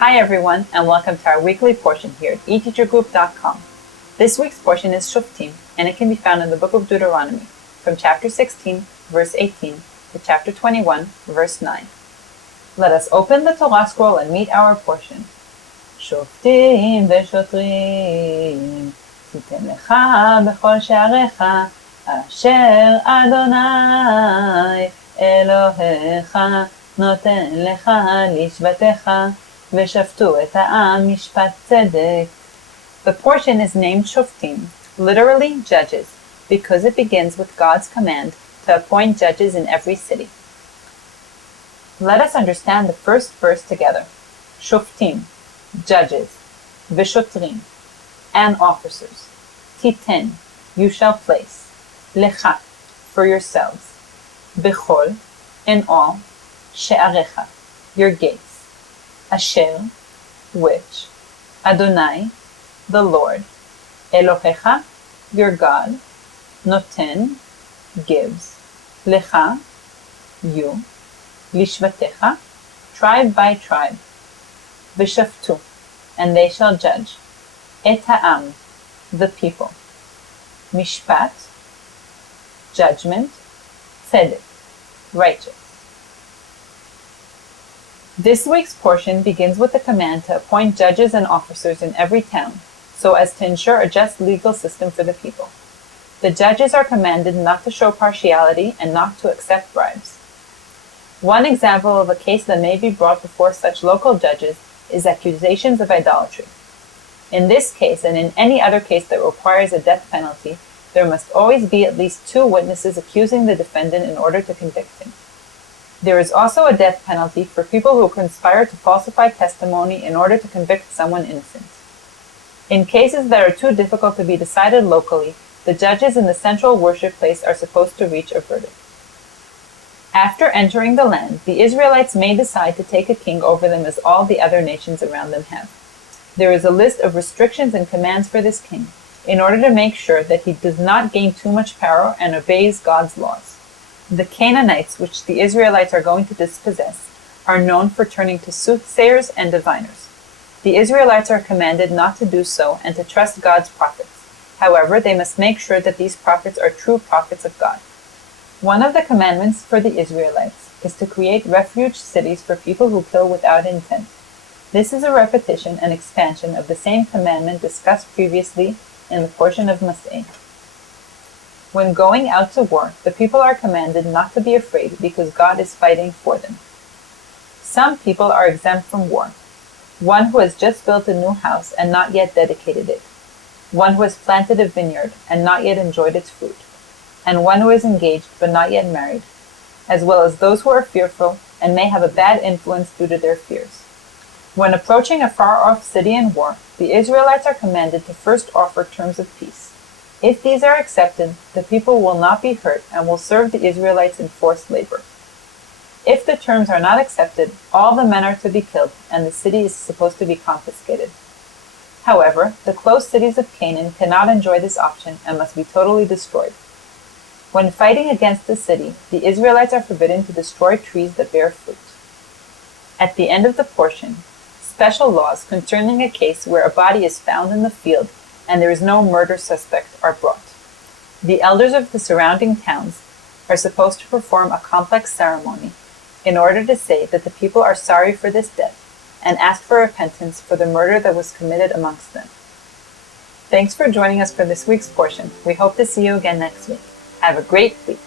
Hi everyone, and welcome to our weekly portion here at eTeacherGroup.com. This week's portion is Shoftim, and it can be found in the book of Deuteronomy, from chapter 16, verse 18, to chapter 21, verse 9. Let us open the Torah scroll and meet our portion. Shoftim v'shotrim, תיתן לך בכל שעריך, אשר אדוני אלוהיך נותן לך לשבטיך, ושפטו את העם משפט צדק. The portion is named Shoftim, literally judges, because it begins with God's command to appoint judges in every city. Let us understand the first verse together. Shoftim, judges, v'shotrim, and officers. Titen, you shall place. Lecha, for yourselves. Bechol, in all. She'arecha, your gates. Asher, which. Adonai, the Lord. Elohecha, your God. Noten, gives. Lecha, you. Lishvatecha, tribe by tribe. V'shaftu, and they shall judge. Et ha'am, the people. Mishpat, judgment. Tzedek, righteous. This week's portion begins with the command to appoint judges and officers in every town, so as to ensure a just legal system for the people. The judges are commanded not to show partiality and not to accept bribes. One example of a case that may be brought before such local judges is accusations of idolatry. In this case, and in any other case that requires a death penalty, there must always be at least 2 witnesses accusing the defendant in order to convict him. There is also a death penalty for people who conspire to falsify testimony in order to convict someone innocent. In cases that are too difficult to be decided locally, the judges in the central worship place are supposed to reach a verdict. After entering the land, the Israelites may decide to take a king over them as all the other nations around them have. There is a list of restrictions and commands for this king, in order to make sure that he does not gain too much power and obeys God's laws. The Canaanites, which the Israelites are going to dispossess, are known for turning to soothsayers and diviners. The Israelites are commanded not to do so and to trust God's prophets. However, they must make sure that these prophets are true prophets of God. One of the commandments for the Israelites is to create refuge cities for people who kill without intent. This is a repetition and expansion of the same commandment discussed previously in the portion of Mas'eh. When going out to war, the people are commanded not to be afraid because God is fighting for them. Some people are exempt from war. One who has just built a new house and not yet dedicated it. One who has planted a vineyard and not yet enjoyed its fruit. And one who is engaged but not yet married, as well as those who are fearful and may have a bad influence due to their fears. When approaching a far-off city in war, the Israelites are commanded to first offer terms of peace. If these are accepted, the people will not be hurt and will serve the Israelites in forced labor. If the terms are not accepted, all the men are to be killed and the city is supposed to be confiscated. However, the close cities of Canaan cannot enjoy this option and must be totally destroyed. When fighting against the city, the Israelites are forbidden to destroy trees that bear fruit. At the end of the portion, special laws concerning a case where a body is found in the field and there is no murder suspect are brought. The elders of the surrounding towns are supposed to perform a complex ceremony in order to say that the people are sorry for this death and ask for repentance for the murder that was committed amongst them. Thanks for joining us for this week's portion. We hope to see you again next week. Have a great week.